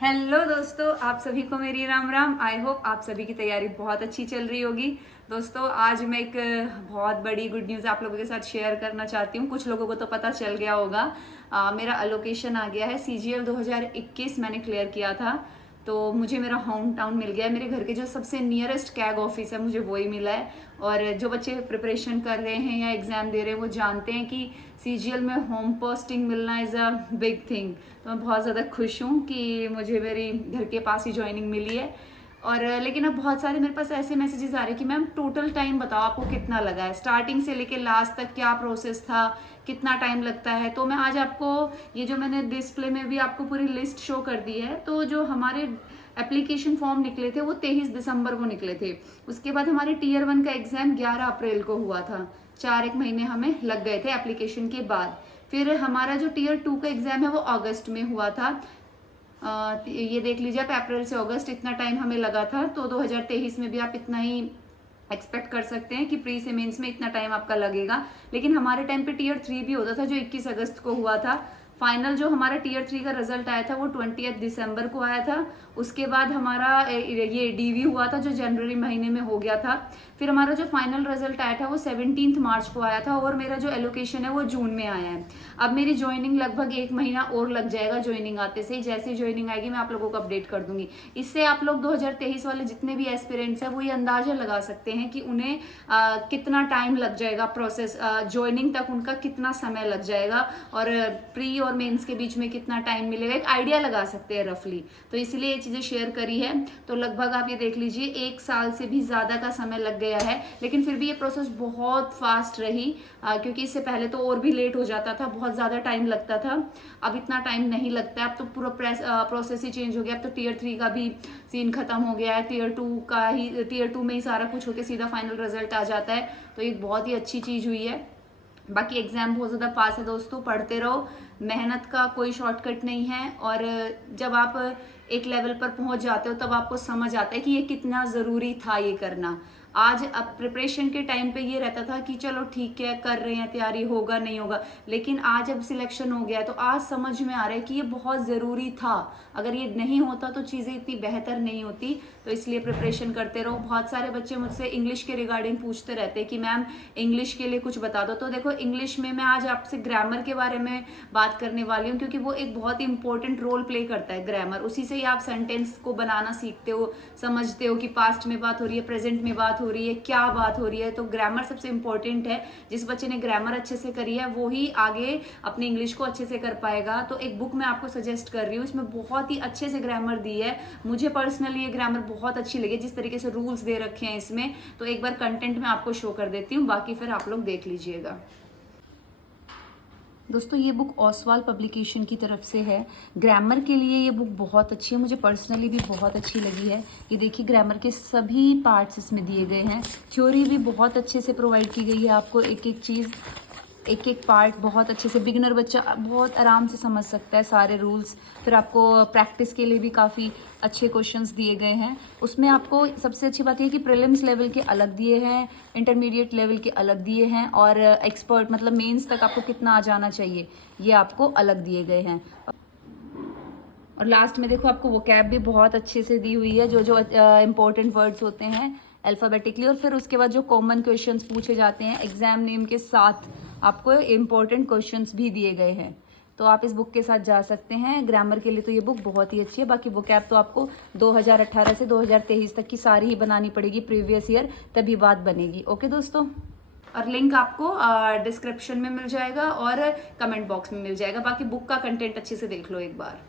Hello दोस्तों, आप सभी को मेरी राम राम। आई होप आप सभी की तैयारी बहुत अच्छी चल रही होगी। दोस्तों, आज मैं एक बहुत बड़ी गुड न्यूज़ आप लोगों के साथ शेयर करना चाहती हूँ। कुछ लोगों को तो पता चल गया होगा, मेरा अलोकेशन आ गया है। CGL 2021 मैंने क्लियर किया था, तो मुझे मेरा होम टाउन मिल गया है। मेरे घर के जो सबसे नियरेस्ट कैग ऑफिस है, मुझे वही मिला है। और जो बच्चे प्रिपरेशन कर रहे हैं या एग्जाम दे रहे हैं, वो जानते हैं कि CGL में होम पोस्टिंग मिलना इज़ अ बिग थिंग। तो मैं बहुत ज़्यादा खुश हूँ कि मुझे मेरी घर के पास ही ज्वाइनिंग मिली है। और लेकिन अब बहुत सारे मेरे पास ऐसे मैसेजेस आ रहे हैं कि मैम टोटल टाइम बताओ, आपको कितना लगा है, स्टार्टिंग से लेके लास्ट तक क्या प्रोसेस था, कितना टाइम लगता है। तो मैं आज आपको ये जो मैंने डिस्प्ले में भी आपको पूरी लिस्ट शो कर दी है। तो जो हमारे एप्लीकेशन फॉर्म निकले थे वो 23 दिसंबर को निकले थे। उसके बाद हमारे Tier 1 का एग्जाम 11 अप्रैल को हुआ था। 4 महीने हमें लग गए थे एप्लीकेशन के बाद। फिर हमारा जो Tier 2 का एग्जाम है वो अगस्त में हुआ था। ये देख लीजिए आप, अप्रैल से अगस्त इतना टाइम हमें लगा था। तो 2023 में भी आप इतना ही एक्सपेक्ट कर सकते हैं कि प्री से मेंस में इतना टाइम आपका लगेगा। लेकिन हमारे टाइम पे Tier 3 भी होता था, जो 21 अगस्त को हुआ था। फाइनल जो हमारा Tier 3 का रिजल्ट आया था वो 20 दिसंबर को आया था। उसके बाद हमारा ये DV हुआ था, जो जनवरी महीने में हो गया था। फिर हमारा जो फाइनल रिजल्ट आया था वो 17 मार्च को आया था। और मेरा जो एलोकेशन है वो जून में आया है। अब मेरी ज्वाइनिंग लगभग 1 महीना और लग जाएगा। ज्वाइनिंग आते से ही, जैसे ज्वाइनिंग आएगी मैं आप लोगों को अपडेट कर दूंगी। इससे आप लोग 2023 वाले जितने भी एस्पिरेंट्स हैं वो ये अंदाजा लगा सकते हैं कि उन्हें कितना टाइम लग जाएगा, प्रोसेस ज्वाइनिंग तक उनका कितना समय लग जाएगा, और प्री और मेंस के बीच में कितना टाइम मिलेगा, एक आइडिया लगा सकते हैं रफली। तो इसलिए ये चीजें शेयर करी है। तो लगभग आप ये देख लीजिए 1 साल से भी ज्यादा का समय लग गया है। लेकिन फिर भी ये प्रोसेस बहुत फास्ट रही, क्योंकि इससे पहले तो और भी लेट हो जाता था, बहुत ज्यादा टाइम लगता था। अब इतना टाइम नहीं लगता है। अब तो पूरा प्रोसेस ही चेंज हो गया। अब तो Tier 3 का भी सीन खत्म हो गया है। Tier 2 में ही सारा कुछ होके सीधा फाइनल रिजल्ट आ जाता है। तो एक बहुत ही अच्छी चीज हुई है। बाकी एग्जाम बहुत ज्यादा पास है दोस्तों, पढ़ते रहो। मेहनत का कोई शॉर्टकट नहीं है। और जब आप एक लेवल पर पहुंच जाते हो तब आपको समझ आता है कि ये कितना जरूरी था ये करना। आज अब प्रिपरेशन के टाइम पे ये रहता था कि चलो ठीक है, कर रहे हैं तैयारी, होगा नहीं होगा। लेकिन आज अब सिलेक्शन हो गया तो आज समझ में आ रहा है कि ये बहुत जरूरी था। अगर ये नहीं होता तो चीजें इतनी बेहतर नहीं होती। तो इसलिए प्रिपरेशन करते रहो। बहुत सारे बच्चे मुझसे इंग्लिश के रिगार्डिंग पूछते रहते हैं कि मैम इंग्लिश के लिए कुछ बता दो। तो देखो, इंग्लिश में मैं आज आपसे ग्रामर के बारे में बात करने वाली हूँ, क्योंकि वो एक बहुत ही इंपॉर्टेंट रोल प्ले करता है ग्रामर। उसी से ही आप सेंटेंस को बनाना सीखते हो, समझते हो कि पास्ट में बात हो रही है, प्रेजेंट में बात हो रही है, क्या बात हो रही है। तो ग्रामर सबसे इंपॉर्टेंट है। जिस बच्चे ने ग्रामर अच्छे से करी है वो ही आगे अपनी इंग्लिश को अच्छे से कर पाएगा। तो एक बुक मैं आपको सजेस्ट कर रही हूँ, इसमें बहुत ही अच्छे से ग्रामर दी है। मुझे पर्सनली ये ग्रामर बहुत अच्छी लगी, जिस तरीके से रूल्स दे रखे हैं इसमें। तो एक बार कंटेंट में आपको शो कर देती हूँ, बाकी फिर आप लोग देख लीजिएगा। दोस्तों, ये बुक ओसवाल पब्लिकेशन की तरफ से है। ग्रामर के लिए ये बुक बहुत अच्छी है, मुझे पर्सनली भी बहुत अच्छी लगी है। ये देखिए, ग्रामर के सभी पार्ट्स इसमें दिए गए हैं। थ्योरी भी बहुत अच्छे से प्रोवाइड की गई है आपको। एक एक चीज़, एक एक पार्ट बहुत अच्छे से बिगिनर बच्चा बहुत आराम से समझ सकता है सारे रूल्स। फिर आपको प्रैक्टिस के लिए भी काफ़ी अच्छे क्वेश्चंस दिए गए हैं। उसमें आपको सबसे अच्छी बात यह है कि प्रीलिम्स लेवल के अलग दिए हैं, इंटरमीडिएट लेवल के अलग दिए हैं, और एक्सपर्ट मतलब मेंस तक आपको कितना आ जाना चाहिए ये आपको अलग दिए गए हैं। और लास्ट में देखो, आपको वोकैब भी बहुत अच्छे से दी हुई है, जो जो इम्पोर्टेंट वर्ड्स होते हैं अल्फाबेटिकली। और फिर उसके बाद जो कॉमन क्वेश्चंस पूछे जाते हैं एग्जाम नेम के साथ, आपको इम्पोर्टेंट क्वेश्चंस भी दिए गए हैं। तो आप इस बुक के साथ जा सकते हैं। ग्रामर के लिए तो ये बुक बहुत ही अच्छी है। बाकी वोकैब तो आपको 2018 से 2023 तक की सारी ही बनानी पड़ेगी, प्रीवियस ईयर, तभी बात बनेगी। ओके दोस्तों, और लिंक आपको डिस्क्रिप्शन में मिल जाएगा और कमेंट बॉक्स में मिल जाएगा। बाकी बुक का कंटेंट अच्छे से देख लो एक बार।